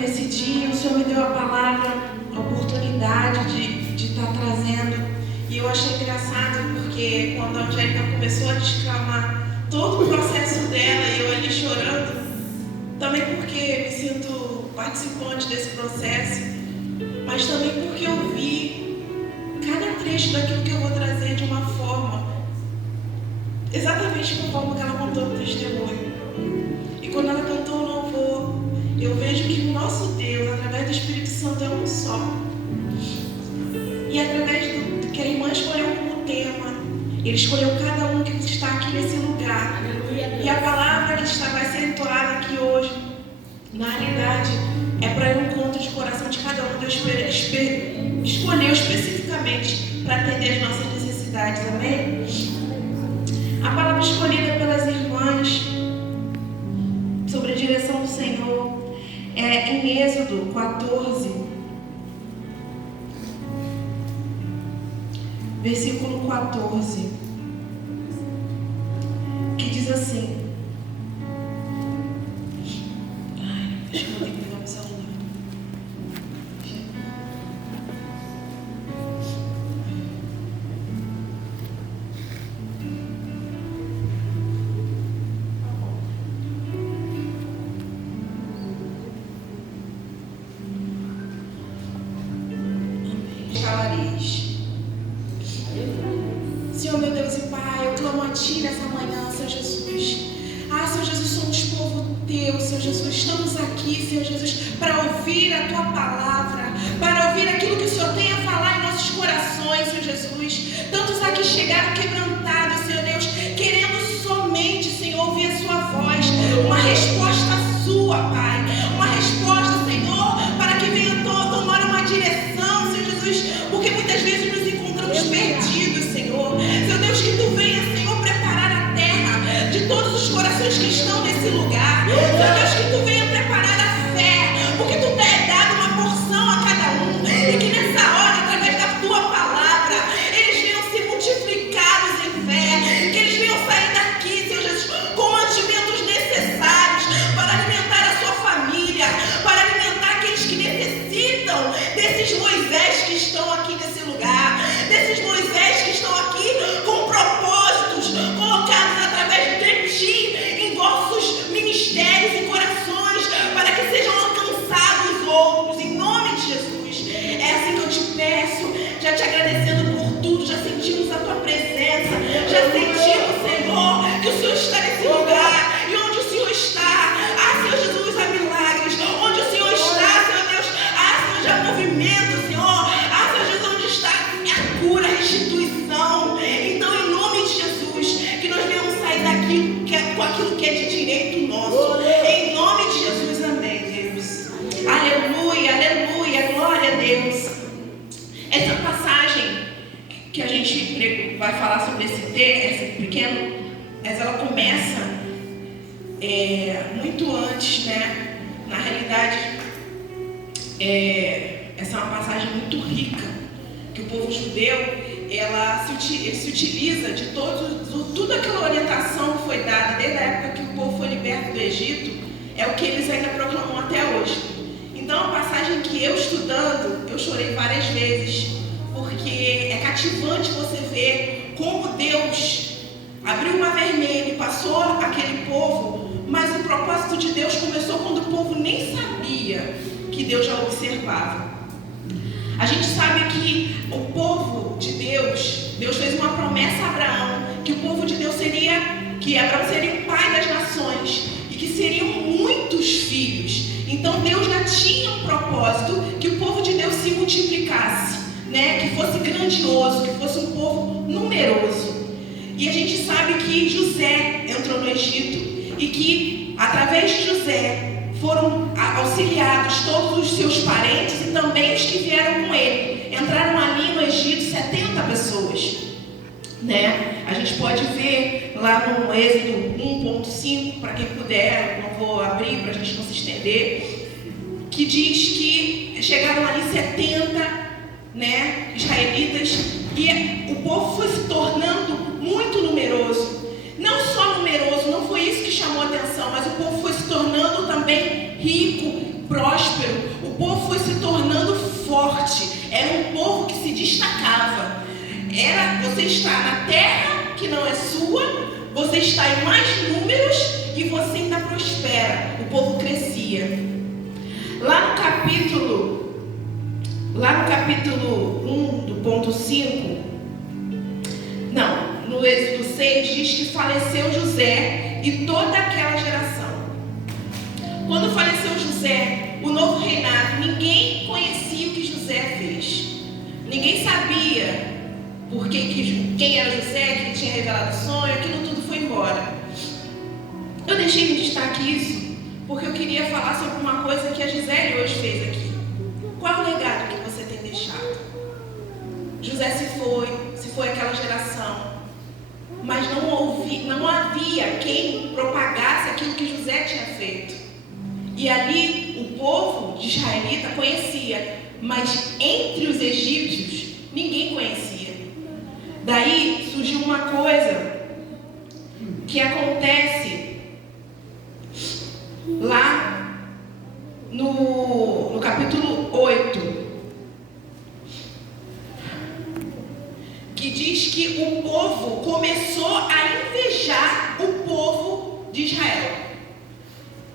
nesse dia, o Senhor me deu a palavra, a oportunidade de estar trazendo. E eu achei engraçado porque quando a Angélica começou a desclamar todo o processo dela e eu ali chorando, também porque me sinto participante desse processo, mas também porque eu vi cada trecho daquilo que eu vou trazer de uma forma, exatamente conforme que ela contou no testemunho. E quando ela cantou o louvor, eu vejo que o nosso Deus, através do Espírito Santo, é um só. E através do que a irmã escolheu como tema, ele escolheu cada um que está aqui nesse lugar. E a palavra que vai ser entoada aqui hoje, na realidade, é para o encontro de coração de cada um. Deus escolheu especificamente para atender as nossas necessidades. Amém? A palavra escolhida pelas irmãs sobre a direção do Senhor é em Êxodo 14, versículo 14, que diz assim. Deixa eu ter que pegar meu celular. Senhor, meu Deus e Pai, eu clamo a Ti nessa manhã, Senhor Jesus. Senhor Jesus, somos povo Teu, Senhor Jesus. Estamos aqui, Senhor Jesus, para ouvir a Tua palavra, para ouvir aquilo que o Senhor tem a falar em nossos corações, Senhor Jesus. Tantos aqui chegaram quebrantados, Senhor Deus, querendo somente, Senhor, ouvir a Sua voz, uma resposta Sua, Pai, uma resposta, Senhor, para que venha tomar uma direção, Senhor Jesus, porque muitas vezes nos encontramos perdidos, Senhor. Senhor Deus, que Tu venha, Senhor, preparar a terra de todos os corações que estão nesse lugar. Senhor Deus, que Tu venha preparar a fé, porque Tu tem dado uma porção a cada um, e que nessa hora, através da Tua palavra, eles venham ser multiplicados em fé, que eles venham sair daqui, Senhor Jesus, com mantimentos necessários para alimentar a sua família, para alimentar aqueles que necessitam desses Moisés que estão aqui nesse lugar, desses Moisés que estão aqui com propósitos colocados através de Ti em vossos ministérios e corações, para que sejam alcançados outros, em nome de Jesus. É assim que eu te peço, já te agradecendo por tudo, já sentimos a Tua presença, já sentimos, Senhor, que o Senhor está nesse lugar, e onde o Senhor está, Senhor Jesus, há milagres, onde o Senhor está, Senhor Deus, Senhor, já há movimento, Senhor, Senhor Jesus, onde está a cura, a restituição. Então, em nome de Jesus, que nós venhamos sair daqui com aquilo que é de direito nosso, em nome de Jesus, amém, Deus. Aleluia, aleluia, glória a Deus. Essa passagem que a gente vai falar sobre esse pequeno, mas ela começa muito antes, né? Na realidade, essa é uma passagem muito rica, que o povo judeu, ele se utiliza de tudo aquela orientação que foi dada desde a época que o povo foi liberto do Egito, é o que eles ainda proclamam até hoje. Então, a passagem que eu estudando, eu chorei várias vezes, porque é cativante você ver como Deus abriu o mar vermelho e passou aquele povo, mas o propósito de Deus começou quando o povo nem sabia que Deus já observava. A gente sabe que o povo de Deus fez uma promessa a Abraão, que o povo de Deus que Abraão seria o pai das nações, e que seriam muitos filhos. Então Deus já tinha um propósito, que o povo de Deus se multiplicasse, né? Que fosse grandioso, que fosse um povo numeroso. E a gente sabe que José entrou no Egito, e que através de José foram auxiliados todos os seus parentes e também os que vieram com ele. Entraram ali no Egito 70 pessoas, né? A gente pode ver lá no Êxodo 1.5, para quem puder, não vou abrir para a gente não se estender, que diz que chegaram ali 70, né, israelitas, e o povo foi se tornando muito numeroso. Não só numeroso, não foi isso que chamou a atenção, mas o povo foi se tornando também rico, próspero, está na terra que não é sua, você está em mais números e você ainda prospera. O povo crescia. Lá no capítulo 1, do ponto 5, no Êxodo 6, diz que faleceu José e toda aquela geração. Quando faleceu José, o novo reinado, ninguém conhecia o que José fez. Ninguém sabia quem era José, que tinha revelado o sonho, aquilo tudo foi embora. Eu deixei de destaque isso porque eu queria falar sobre uma coisa que a Gisele hoje fez aqui. Qual é o legado que você tem deixado? José se foi aquela geração, mas não havia quem propagasse aquilo que José tinha feito. E ali o povo de israelita conhecia, mas entre os egípcios ninguém conhecia. Daí surgiu uma coisa que acontece lá no capítulo 8, que diz que o povo começou a invejar o povo de Israel.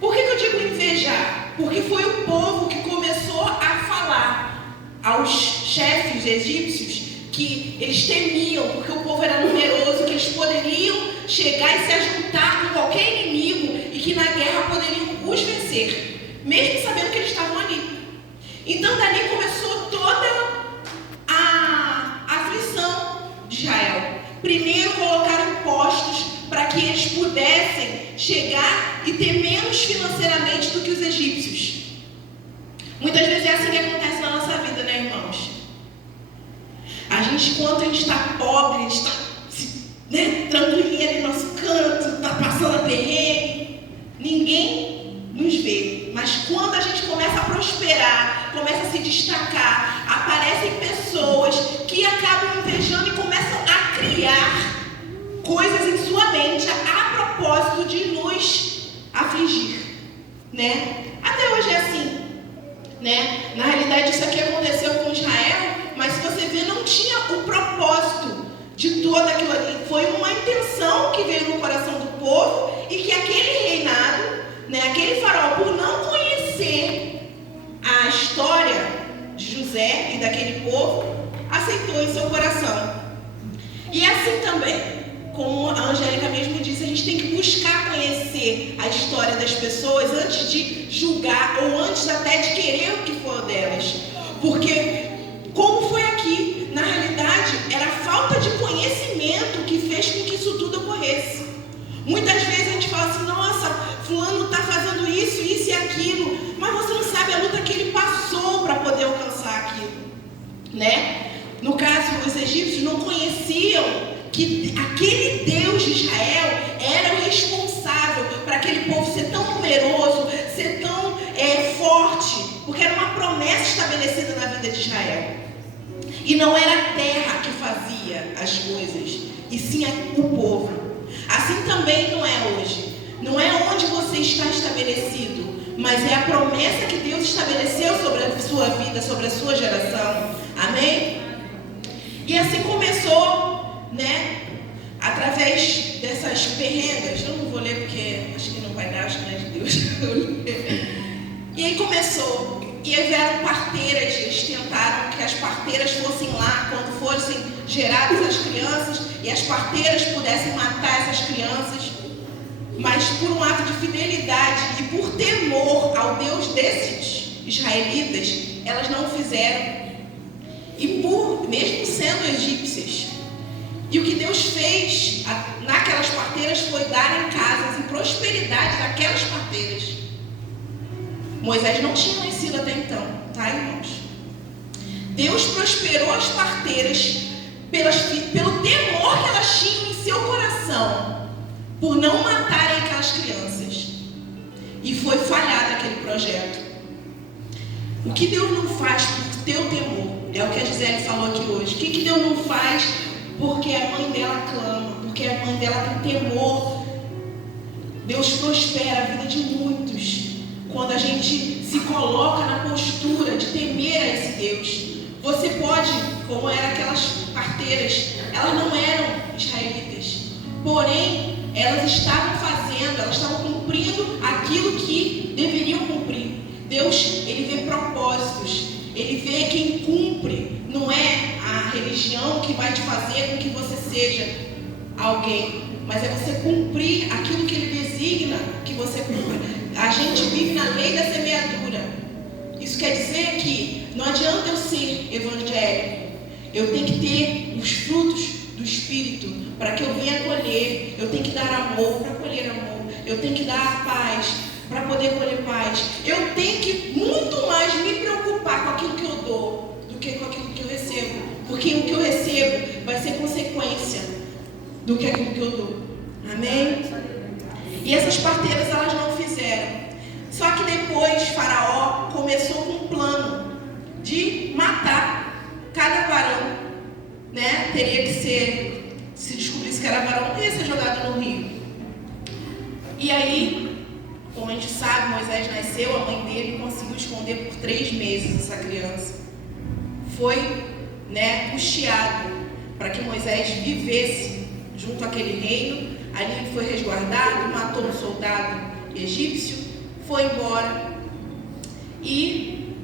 Por que eu digo invejar? Porque foi o povo que começou a falar aos chefes egípcios que eles temiam, porque o povo era numeroso, que eles poderiam chegar e se ajuntar com qualquer inimigo e que na guerra poderiam os vencer, mesmo sabendo que eles estavam ali. Então dali começou toda a aflição de Israel. Primeiro colocaram impostos para que eles pudessem chegar e ter menos financeiramente do que os egípcios. Muitas vezes é assim que acontece na nossa vida, né, irmãos? Enquanto a gente está pobre, a gente está tranquilinha ali no nosso canto, está passando perrengue, ninguém nos vê. Mas quando a gente começa a prosperar, começa a se destacar, aparecem pessoas que acabam invejando e começam a criar coisas em sua mente a propósito de nos afligir, né? Até hoje é assim, né? Na realidade isso aqui aconteceu com Israel, mas se você ver, não tinha o propósito de tudo aquilo ali. Foi uma intenção que veio no coração do povo e que aquele reinado, né, aquele faraó, por não conhecer a história de José e daquele povo, aceitou em seu coração. E assim também, como a Angélica mesmo disse, a gente tem que buscar conhecer a história das pessoas antes de julgar ou antes até de querer o que for delas. Porque, como foi aqui, na realidade, era a falta de conhecimento que fez com que isso tudo ocorresse. Muitas vezes a gente fala assim, nossa, fulano está fazendo isso, isso e aquilo, mas você não sabe a luta que ele passou para poder alcançar aquilo, né? No caso, os egípcios não conheciam que aquele Deus de Israel era o responsável para aquele povo ser tão numeroso, ser tão forte, porque era uma promessa estabelecida na vida de Israel. E não era a terra que fazia as coisas, e sim o povo. Assim também não é hoje. Não é onde você está estabelecido, mas é a promessa que Deus estabeleceu sobre a sua vida, sobre a sua geração. Amém? E assim começou, né? Através dessas perrengas. Eu não vou ler porque acho que não vai dar, acho que não é de Deus. E aí começou. E vieram parteiras, eles tentaram que as parteiras fossem lá quando fossem geradas as crianças e as parteiras pudessem matar essas crianças. Mas por um ato de fidelidade e por temor ao Deus desses israelitas, elas não o fizeram. E mesmo sendo egípcias. E o que Deus fez naquelas parteiras foi dar em casas e prosperidade daquelas parteiras. Moisés não tinha nascido até então, tá, irmãos? Deus prosperou as parteiras pelo temor que elas tinham em seu coração, por não matarem aquelas crianças. E foi falhado aquele projeto. O que Deus não faz por teu temor, é o que a Gisele falou aqui hoje. O que Deus não faz porque a mãe dela clama, porque a mãe dela tem temor. Deus prospera a vida de muitos quando a gente se coloca na postura de temer a esse Deus. Você pode, como eram aquelas parteiras, elas não eram israelitas. Porém, elas estavam cumprindo aquilo que deveriam cumprir. Deus, Ele vê propósitos. Ele vê quem cumpre. Não é a religião que vai te fazer com que você seja alguém, mas é você cumprir aquilo que Ele designa que você cumpra. A gente vive na lei da semeadura. Isso quer dizer que não adianta eu ser evangélico. Eu tenho que ter os frutos do Espírito para que eu venha colher. Eu tenho que dar amor para colher amor. Eu tenho que dar paz para poder colher paz. Eu tenho que muito mais me preocupar com aquilo que eu dou do que com aquilo que eu recebo. Porque o que eu recebo vai ser consequência do que aquilo que eu dou. Amém? E essas parteiras, elas não fizeram. Só que depois Faraó começou com um plano de matar cada varão, né? Teria que ser, se descobrisse que era varão, ia ser jogado no rio. E aí, como a gente sabe, Moisés nasceu, a mãe dele conseguiu esconder por 3 meses essa criança. Foi, né, custeado para que Moisés vivesse junto àquele reino. Ali ele foi resguardado, matou um soldado egípcio, foi embora. E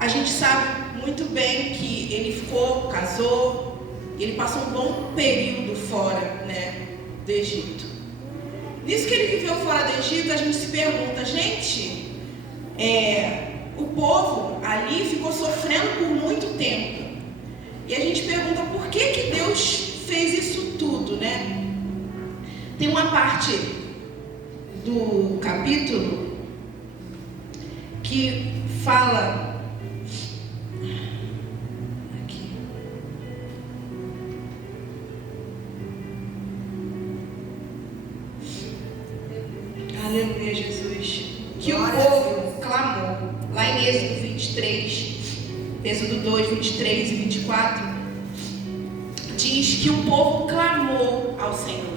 a gente sabe muito bem que ele casou, ele passou um bom período fora, né, do Egito. Nisso que ele viveu fora do Egito, a gente se pergunta, gente, o povo ali ficou sofrendo por muito tempo. E a gente pergunta por que Deus fez isso tudo, né? Tem uma parte do capítulo que fala aqui. Aleluia, Jesus. Que o povo clamou. Lá em Êxodo 23, Êxodo 2, 23 e 24, diz que o povo clamou ao Senhor.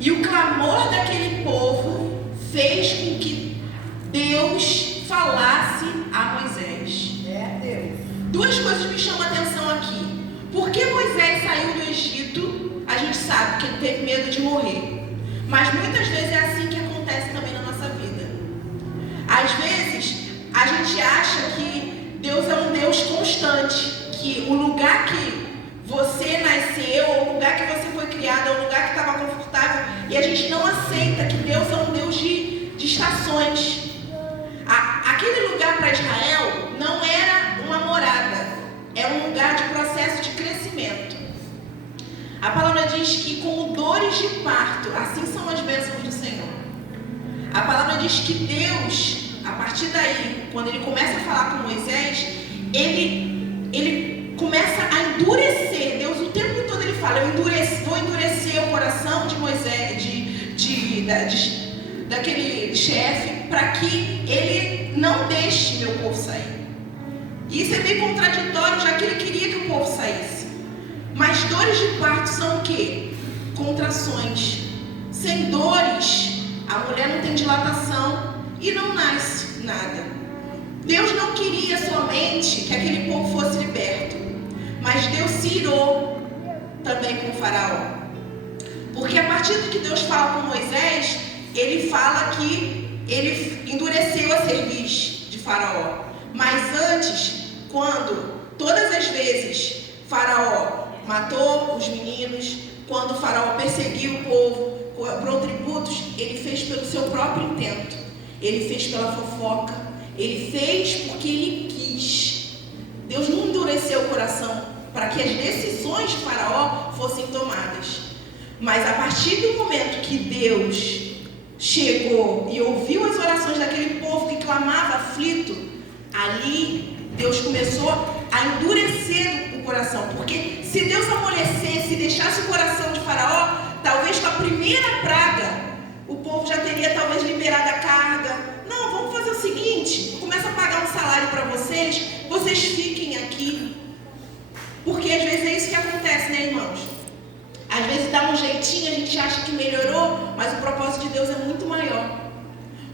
E o clamor daquele povo fez com que Deus falasse a Moisés. Deus. 2 coisas me chamam a atenção aqui. Por que Moisés saiu do Egito? A gente sabe que ele teve medo de morrer. Mas muitas vezes é assim que acontece também na nossa vida. Às vezes, a gente acha que Deus é um Deus constante. Que o lugar que você nasceu, ou o lugar que você foi criado, ou o lugar que estava confortável, e a gente não aceita que Deus é um Deus de estações. Aquele lugar para Israel não era uma morada, era um lugar de processo de crescimento. A palavra diz que com dores de parto, assim são as bênçãos do Senhor. A palavra diz que Deus, a partir daí, quando ele começa a falar com Moisés, ele começa a endurecer. Deus o tempo todo ele fala, vou endurecer o coração de Moisés, daquele chefe, para que ele não deixe meu povo sair. E isso é meio contraditório, já que ele queria que o povo saísse. Mas dores de parto são o quê? Contrações. Sem dores, a mulher não tem dilatação e não nasce nada. Deus não queria somente que aquele povo fosse liberto, mas Deus se irou também com o faraó. Porque a partir do que Deus fala com Moisés, ele fala que ele endureceu a cerviz de faraó. Mas antes, quando todas as vezes faraó matou os meninos, quando o faraó perseguiu o povo, cobrou tributos, ele fez pelo seu próprio intento. Ele fez pela fofoca. Ele fez porque ele quis. Deus não endureceu o coração para que as decisões de faraó fossem tomadas. Mas a partir do momento que Deus chegou e ouviu as orações daquele povo que clamava aflito, ali Deus começou a endurecer o coração. Porque se Deus amolecesse e deixasse o coração de faraó, talvez com a primeira praga, o povo já teria talvez liberado a carga. Não, vamos fazer o seguinte, começa a pagar um salário para vocês, vocês fiquem aqui. Porque às vezes é isso que acontece, né, irmãos? Às vezes dá um jeitinho, a gente acha que melhorou, mas o propósito de Deus é muito maior.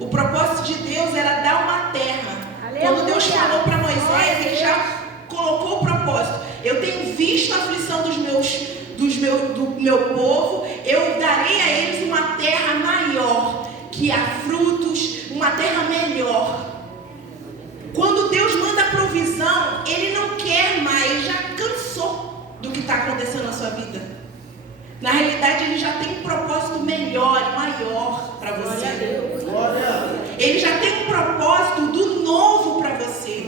O propósito de Deus era dar uma terra. Aleluia. Quando Deus falou para Moisés, ele já colocou o propósito. Eu tenho visto a aflição do meu povo, eu darei a eles uma terra maior, que há frutos, uma terra melhor. Quando Deus manda provisão, Ele não quer mais, já cansou do que está acontecendo na sua vida. Na realidade, Ele já tem um propósito melhor e maior para você. Ele já tem um propósito do novo para você.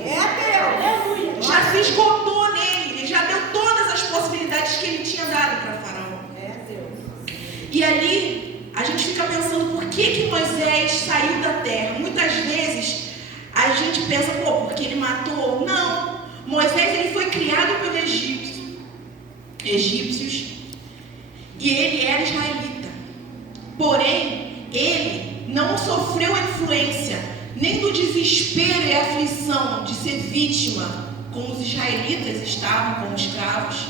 Já se esgotou nele, Ele já deu todas as possibilidades que Ele tinha dado para Faraó. E ali, a gente fica pensando por que Moisés saiu da terra. Muitas vezes, a gente pensa, porque ele matou? Não. Moisés, ele foi criado pelos egípcios, e ele era israelita. Porém, ele não sofreu a influência nem do desespero e aflição de ser vítima, como os israelitas estavam como escravos,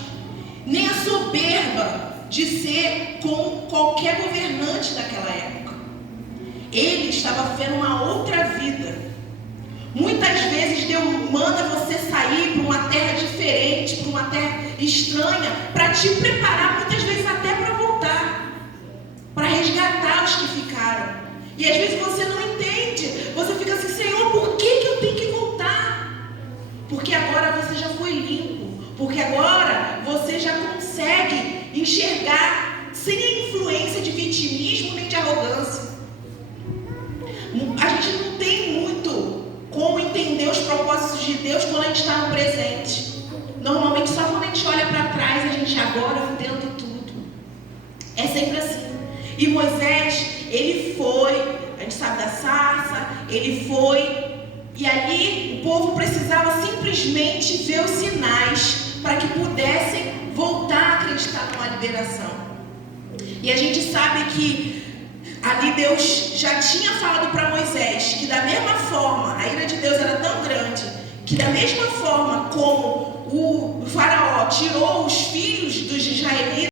nem a soberba de ser como qualquer governante daquela época. Ele estava vivendo uma outra vida. Muitas vezes Deus manda você sair para uma terra diferente, para uma terra estranha, para te preparar, muitas vezes até para voltar, para resgatar os que ficaram. E às vezes você não entende, você fica assim, Senhor, por que eu tenho que voltar? Porque agora você já foi limpo, porque agora você já consegue enxergar sem a influência de vitimismo nem de arrogância. A gente não tem muito como entender os propósitos de Deus quando a gente está no presente. Normalmente só quando a gente olha para trás a gente agora eu entendo tudo. É sempre assim. E Moisés, ele foi, a gente sabe da sarça, ele foi, e ali o povo precisava simplesmente ver os sinais para que pudessem voltar a acreditar numa liberação. E a gente sabe que ali Deus já tinha falado para Moisés que da mesma forma, a ira de Deus era tão grande, que da mesma forma como o faraó tirou os filhos dos israelitas,